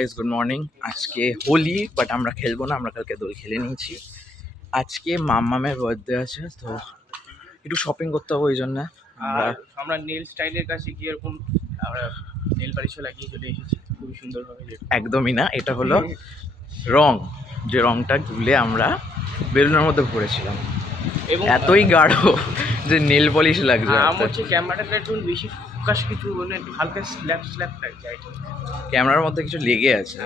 Guys, good morning. আজকে Holi, but আমরা খেলবো না, আমরা কালকে দোল খেলে নিয়েছি। আজকে মাম্মামের বার্থডে আছে, তো একটু শপিং করতে হবে, ওই জন্য আমরা নেল স্টাইলের কাছে গিয়ে এরকম আমরা নেল পালিশও লাগিয়ে চলে এসেছি খুবই সুন্দরভাবে। একদমই না, এটা হলো রং, যে রংটা গুলে আমরা বেলুনের মধ্যে ভরেছিলাম, এবং এতই গাঢ় যে নেল পলিশ লাগছে। হচ্ছে ক্যামেরাটা একটু বেশি ফোকাস, কিছু মানে একটু হালকা স্ল্যাপ লাগছে। ক্যামেরার মধ্যে কিছু লেগে আছে,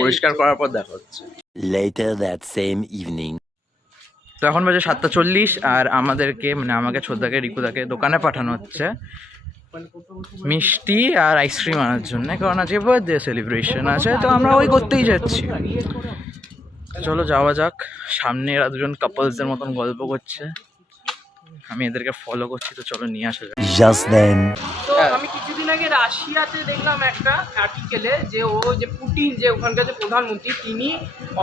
পরিষ্কার করার পর দেখা হচ্ছে। Later that same evening. তো এখন বাজে 7:40, আর আমাদেরকে মানে আমাকে ছোটদাকে রিকুদাকে দোকানে পাঠানো হচ্ছে মিষ্টি আর আইসক্রিম আনার জন্য, কারণ আজকে বার্থডে সেলিব্রেশন আছে, তো আমরা ওই করতেই যাচ্ছি। চলো যাওয়া যাক। সামনে এরা দুজন কাপলসদের মতন গল্প করছে, আমি এদেরকে ফলো করছি, তো চলো নিয়ে আসা যাক। Just then. তো আমি কিছুদিন আগে রাশিয়াতে দেখলাম একটা আর্টিকেলে যে পুটিন, যে ওখানকার যে প্রধানমন্ত্রী, তিনি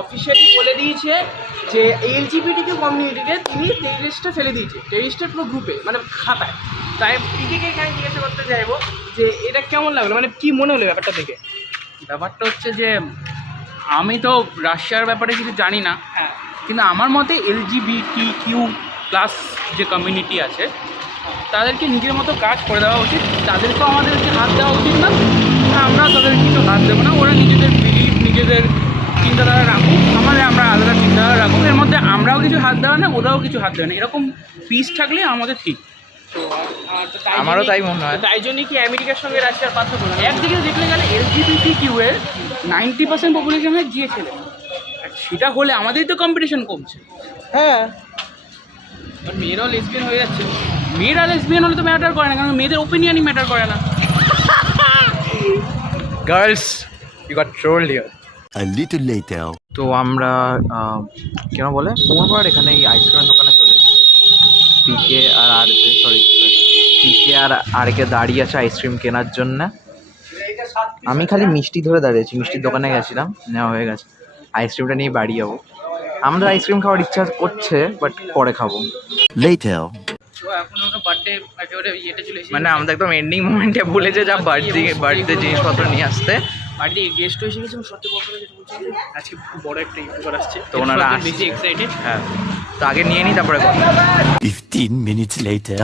অফিসিয়ালি বলে দিয়েছে যে এলজিবিটিকে কমিউনিটিকে তিনি টেরিস্টে ফেলে দিয়েছে, টেরিস্টের পুরো গ্রুপে, মানে খাতায়। তাই পিকেকে এখানে জিজ্ঞাসা করতে চাইবো যে এটা কেমন লাগলো, মানে কি মনে হলো ব্যাপারটা দেখে? ব্যাপারটা হচ্ছে যে আমি তো রাশিয়ার ব্যাপারে কিছু জানি না, হ্যাঁ, কিন্তু আমার মতে LGBTQ+ যে কমিউনিটি আছে তাদেরকে নিজের মতো কাজ করে দেওয়া উচিত। তাদেরকেও আমাদেরকে হাত দেওয়া উচিত না, আমরা তাদেরকে কিছু হাত দেবো না। ওরা নিজেদের বিলিভ, নিজেদের চিন্তাধারা রাখুক, আমরা আলাদা চিন্তাধারা রাখুক, এর মধ্যে আমরাও কিছু হাত দেওয়া না, ওরাও কিছু হাত দেওয়া না, এরকম পিস থাকলে আমাদের ঠিক। তো আমারও তাই মনে হয়। তাই জন্যই কি আমেরিকার সঙ্গে রাশিয়ার পার্থক্য না? একদিকে দেখলে গেলে LGBTQ এর 90% পপুলেশন হয় গিয়ে ছেলে, আর সেটা হলে আমাদেরই তো কম্পিটিশন কমছে। হ্যাঁ, মেয়েরাও লেসবিয়ান হয়ে যাচ্ছে। মেয়েরা লেসবিয়ান হলে তো ম্যাটার করে না, কারণ মেয়েদের ওপিনিয়নই ম্যাটার করে না। Girls, you got trolled here. A little later. তো আমরা কেন বলে পূর্ববার এখানে এই আইসক্রিমের দোকানে চলে এসেছি। পিকে আর আরকে দাঁড়িয়ে আছে আইসক্রিম কেনার জন্য। আমি খালি মিষ্টি ধরে দাঁড়িয়েছি, মিষ্টির দোকানে গেছিলাম, নেওয়া হয়ে গেছে। আইসক্রিমটা নিয়ে বাড়ি যাবো। আমাদের আইসক্রিম খাওয়ার ইচ্ছা করছে, বাট পরে খাবো। Later. তো এখন ওটা বার্থডে একেবারে ইয়েতে চলে এসেছি, মানে আমাদের একদম এন্ডিং মোমেন্টে বলেছে যা বার্থডে জিনিসপত্র নিয়ে আসতে। বাড়িতে গেস্টও এসে গেছে। সত্যি কথা যেটা বলছি, আজকে খুব বড় একটা ইউটিউবার আসছে, তো ওনারা বেশি আসছে। এক্সাইটেড। হ্যাঁ, তো আগে নিয়ে নিই, তারপরে কথা। 15 minutes later.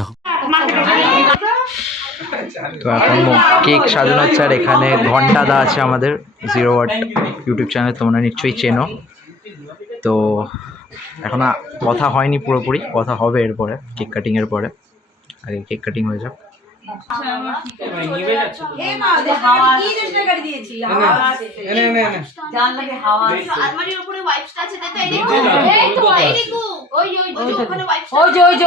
তো এখন কেক সাজানো হচ্ছে, আর এখানে ঘন্টাদা আছে আমাদের 0 ওয়াট ইউটিউব চ্যানেল, তোমরা নিশ্চয়ই চেনো। তো এখন কথা হয়নি পুরোপুরি, কথা হবে এরপরে কেক কাটিংয়ের পরে। আগে কেক কাটিং হয়ে যাক। নিভে যাচ্ছে তো। আলমারির উপরে ওয়াইপসটা আছে, দেখো এই দেখো, এই তো এই দেখো, ওই ওখানে ওয়াইপস,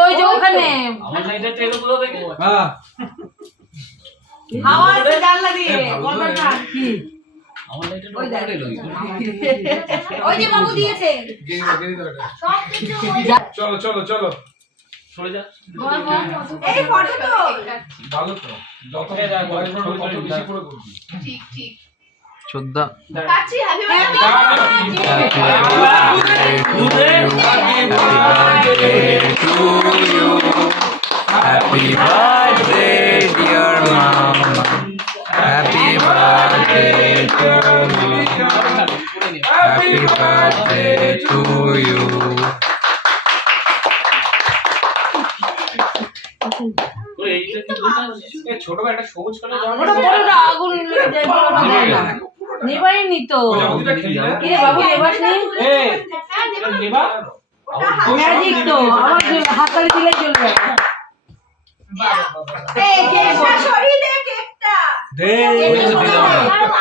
ওই ওখানে আমার লাইটার তেলে পুরো দেখে। হ্যাঁ, হাওয়া আছে জানলা দিয়ে, বলবার না কি আমার লাইটার ওই পুরো দেখে। ওই যে বাবু দিয়েছে সব কিছু ওই চলো সরে যা। এই ফটো তো ভালো তো যত কত বেশি করে করবি। ঠিক ঠিক চোদ্দা কাচ্চি happy Happy birthday dear mama, happy birthday to you, happy birthday to you. ওই এইটা কি বলছিস? এই ছোট একটা সবুজ কালার জামা। ওটা বড়টা আগুন লেগে যায়, বড়টা দেয় না নেবাই নি তো কি রে বাবু নেবাস নি? এই এটা নেবা ম্যাজিক তো আমার হাততালি দিলে চলবে। এই কেকটা সরিয়ে দে, কেকটা দে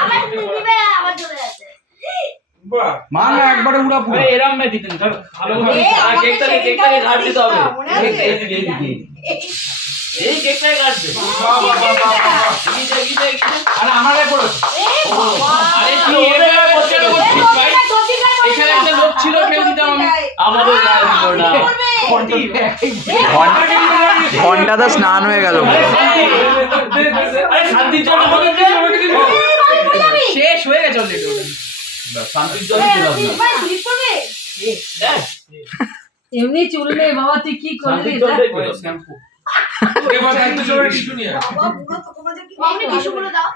আমার দিবে, আমার চলে যাচ্ছে। বাহ মানে একবারে উড়া পুরো। আরে এরাম না দিতেন ধর ভালো ভাবে। আর কেকটাকে ঘাট দিতে হবে। এইদিকে এই কেকটাকে ঘাট দে। গিয়ে আরে আমারে পড়ো। আরে তুই এভাবে করতে করছিস ভাই? এখানে একটা লোক ছিল, খেল দিতাম আমি। আমাদের গায়ে দিল না। ঘন্টাদা স্নান হয়ে গেল। আরে শান্তির জন্য আমাকে দে। শেষ হয়ে গেছে অলরেডি ওটা। শান্তির জন্য দিলাম না। এমনি চললে বাবা, তুই কি করলি? শান্তির জন্য শ্যাম্পু এবার দায়িত্ব সবার টিস্যু নিয়ে আয়। মামনি টিস্যুগুলো দাও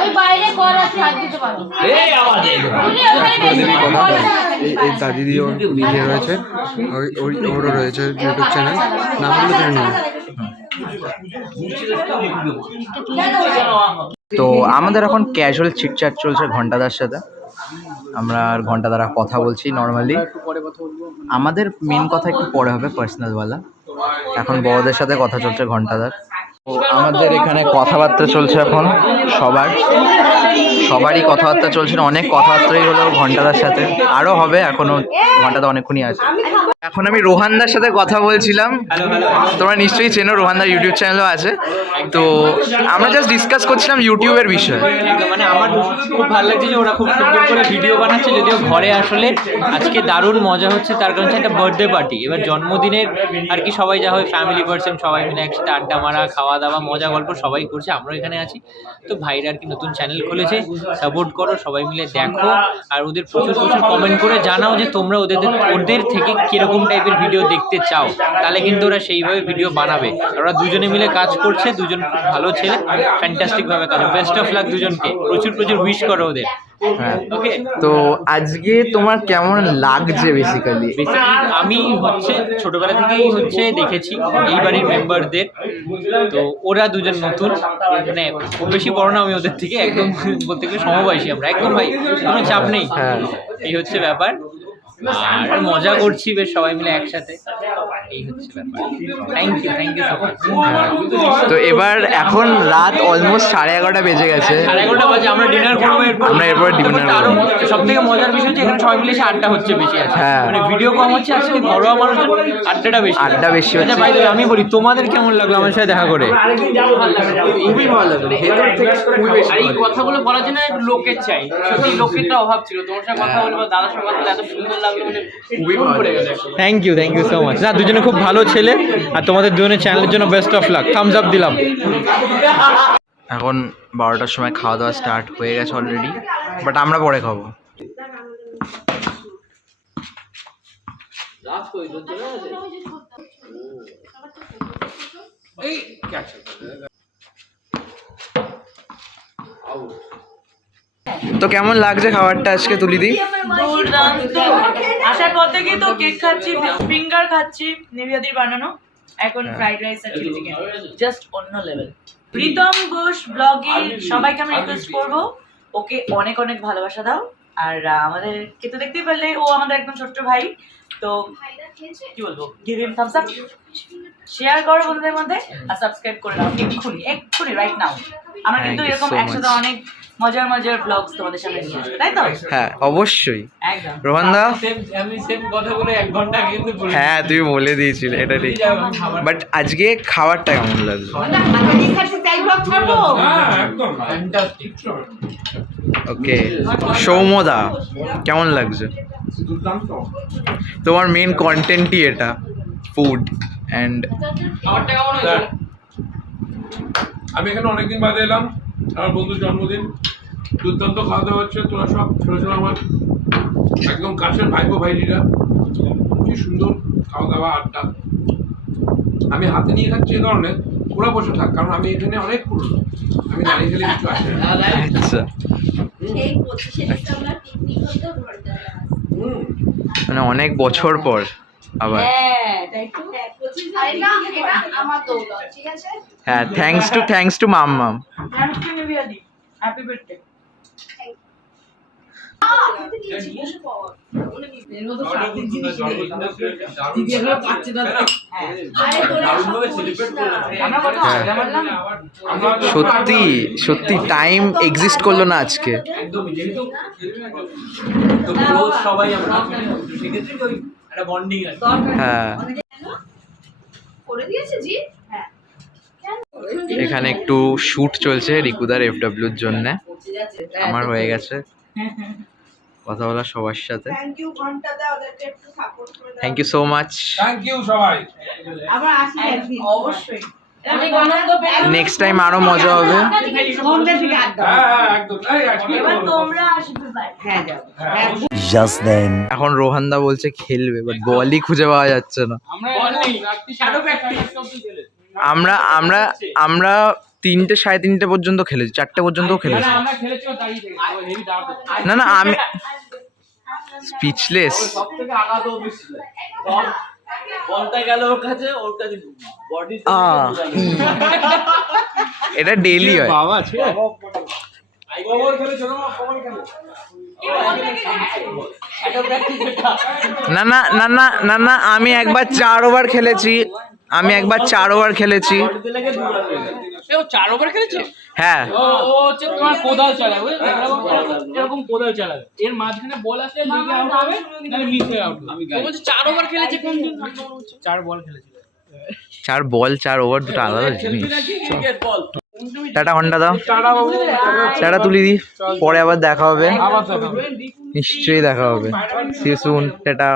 ওই বাইরে কর আছে হাত দিতে পারো উনি ওখানে এই দাদি দিও ইয়ে রয়েছে ওরও রয়েছে ইউটিউব চ্যানেল নাম বলে তুমি নেবে তো আমাদের এখন ক্যাজুয়াল চিটচ্যাট চলছে ঘন্টাদার সাথে। আমরা আর ঘন্টাদারা কথা বলছি নর্মালি। আমাদের মেন কথা একটু পরে হবে পার্সোনালওয়ালা। এখন বড়দের সাথে কথা চলছে ঘন্টাদার। তো আমাদের এখানে কথাবার্তা চলছে এখন সবারই কথাবার্তা চলছে। অনেক কথাবার্তাই হলো ঘন্টাদার সাথে, আরও হবে, এখনও ঘন্টাদা অনেকক্ষণই আছে। এখন আমি রোহানদার সাথে কথা বলছিলাম, তোমরা নিশ্চয়ই চেনো, রোহানদার ইউটিউব চ্যানেলও আছে। তো আমরা জাস্ট ডিসকাস করছিলাম ইউটিউবের বিষয়ে। মানে আমার খুব ভালো লাগছে যে ওরা খুব সুন্দর করে ভিডিও বানাচ্ছে, যদিও ঘরে আসলে আজকে দারুণ মজা হচ্ছে। তার কারণ হচ্ছে একটা বার্থডে পার্টি, এবার জন্মদিনের আর কি সবাই যা হয় ফ্যামিলি পার্সন সবাই মিলে একসাথে আড্ডা মারা, খাওয়া দাওয়া, মজা গল্প সবাই করছে, আমরাও এখানে আছি। তো ভাইরা আর কি নতুন চ্যানেল খুলেছে, সাপোর্ট করো, সবাই মিলে দেখো, আর ওদের প্রচুর কমেন্ট করে জানাও যে তোমরা ওদের থেকে কিরকম টাইপের ভিডিও দেখতে চাও, তাহলে কিন্তু ওরা সেইভাবে ভিডিও বানাবে। ওরা দুজনে মিলে কাজ করছে, দুজন খুব ভালো ছেলে, ফ্যান্টাস্টিক ভাবে কাজ। বেস্ট অফ লাক দুজনকে, প্রচুর উইশ করো ওদের। হ্যাঁ, ওকে। তো আজকে তোমার কেমন লাগছে বেসিক্যালি? আমি হচ্ছে ছোটবেলা থেকেই হচ্ছে দেখেছি এই বাড়ির মেম্বারদের, তো ওরা দুজন নতুন, মানে খুব বেশি বড় না আমি ওদের থেকে, একদম বলতে গেলে সমবয়সী আমরা, একদম ভাই, কোনো চাপ নেই। হ্যাঁ, এই হচ্ছে ব্যাপার, আর মজা করছি বেশ সবাই মিলে একসাথে, এই হচ্ছে ব্যাপার। Thank you so much. তো এবার এখন রাত অলমোস্ট 11:30 বেজে গেছে। 11:30 বাজে, আমরা ডিনার করবো। আমরা এরপর ডিনার করবো। সব থেকে মজার বিষয় হচ্ছে এখানে সবাই মিলে এসে আড্ডা হচ্ছে বেশি আছে, হ্যাঁ। মানে ভিডিও কম হচ্ছে আজকে, ঘরোয়া মানুষ আড্ডা বেশি হচ্ছে। ভাই আমি বলি তোমাদের কেমন লাগলো আমার সাথে দেখা করে? খুবই ভালো লাগলো, ভেতর থেকে খুবই বেশি। আর এই কথাগুলো বলার জন্য একটু লোকের চাই, সত্যি লোকেরটা অভাব ছিল। তোমার সাথে কথা বলে বা দাদার সাথে কথা বলে এত সুন্দর লাগলো, মানে খুবই ভালো পড়ে গেল। Thank you so much. না, দুজনে খুব ভালো ছেলে, আর তোমাদের দুজনের চ্যানেলের জন্য best of luck, thumbs up দিলাম। এখন 12টার সময় খাওয়া দাওয়া স্টার্ট হয়ে গেছে অলরেডি, বাট আমরা পরে খাবো। এই ক্যাচ তো কেমন লাগছে খাবারটা আজকে তুলিদি? দুর্দান্ত। আসার পর থেকেই তো কেক খাচ্ছি, ফিঙ্গার খাচ্ছি নিবিয়াদির বানানো, এখন ফ্রাইড রাইস আর চিলি চিকেন, জাস্ট অন্য লেভেল। প্রীতম ঘোষ ব্লগে সবাইকে আমি রিকোয়েস্ট করবো, ওকে অনেক অনেক ভালোবাসা দাও। আর আমাদেরকে তো দেখতেই পারলে, ও আমাদের একদম ছোট্ট ভাই, তো কি বলবো, give him thumbs up, share করো বন্ধুদের মধ্যে, আর সাবস্ক্রাইব করে নাও এক্ষুনি রাইট নাও। আমরা কিন্তু Thank you এরকম so একসাথে much. অনেক মজার ব্লগস তোমাদের সামনে নিয়ে আসবো, তাই তো? হ্যাঁ, অবশ্যই। একদম। রোহানদা? আমি সেম কথা বলে 1 ঘন্টা কিন্তু বলি। হ্যাঁ, তুমি বলে দিয়েছিলে, এটা ঠিক। বাট আজকে খাবারটা কেমন লাগলো? হ্যাঁ একদম ফ্যান্টাস্টিক। ওকে, সৌমদা কেমন লাগছে? দুর্দান্ত। তোমার মেন কন্টেন্টই এটা, ফুড অ্যান্ড খাবারটা কেমন হয়েছে? আমি এখানে অনেকদিন বাদে এলাম, আমার বন্ধুর জন্মদিন, দুর্দান্ত খাওয়া দাওয়া হচ্ছে। তোরা সব ছোটো ছোটো আমার একদম কাছের ভাইপো ভাইজিরা, কি সুন্দর খাওয়া দাওয়া আড্ডা। আমি হাতে নিয়ে খাচ্ছি এ কারণে, ওরা বসে থাক, কারণ আমি এখানে অনেক পুরনো, আমি দাঁড়িয়ে গেলে কিছু আসে না। আচ্ছা, মানে অনেক বছর পর আবার। হ্যাঁ, থ্যাঙ্কস টু মাম্মাম। Happy birthday. সত্যি টাইম এক্সিস্ট করলো না আজকে। একদমই, যেহেতু সবাই আমরা সেক্ষেত্রে ওই একটা বন্ডিং আছে। হ্যাঁ, করে দিয়েছে জি। হ্যাঁ, এখানে একটু শুট চলছে রিকুদার FWর জন্য। আমার হয়ে গেছে কথা বলা সবার সাথে। থ্যাংক ইউ ঘন্টাদা, ওদেরকে একটু সাপোর্ট করে দাও। Thank you so much. Thank you সবাই। আবার আসি একদিন অবশ্যই। নেক্সট টাইম আরো মজা হবে। হ্যাঁ একদম এই আজকে তোমরা আসবে Just then. এখন রোহানদা বলছে খেলবে, বাট বলই খুঁজে পাওয়া যাচ্ছে না। আমরা আমরা আমরা 3টে 3:30 পর্যন্ত খেলেছি, 4টে পর্যন্তও খেলেছি। আমরা খেলেছিও দাঁড়িয়ে থেকে হেভি দাঁড়াতে না না আমি স্পিচলেস। সবথেকে আঘাত ও বলতে গেল ওর কাছে বডি এটা ডেইলি হয়। বাবা আছে কবর খেলে চলো কবর খেলে না না না না না না আমি একবার 4 ওভার খেলেছি, আমি একবার 4 ওভার খেলেছি। ও 4 ওভার খেলেছে? হ্যাঁ ও হচ্ছে তোমার কোদাল চালাবে, এরকম কোদাল চালাবে, এর মাঝখানে বল আসলে লেগে আউট হবে নাহলে মিস হয়ে আউট হবে। ও বলছে 4 ওভার খেলেছে, কোন দিন 4 বল খেলেছিল। 4 বল 4 ওভার দুটো আলাদা জিনিস। টাটা ঘন্টা দাও, টাটা তুলি দি, পরে আবার দেখা হবে, নিশ্চয়ই দেখা হবে। See you soon, tata.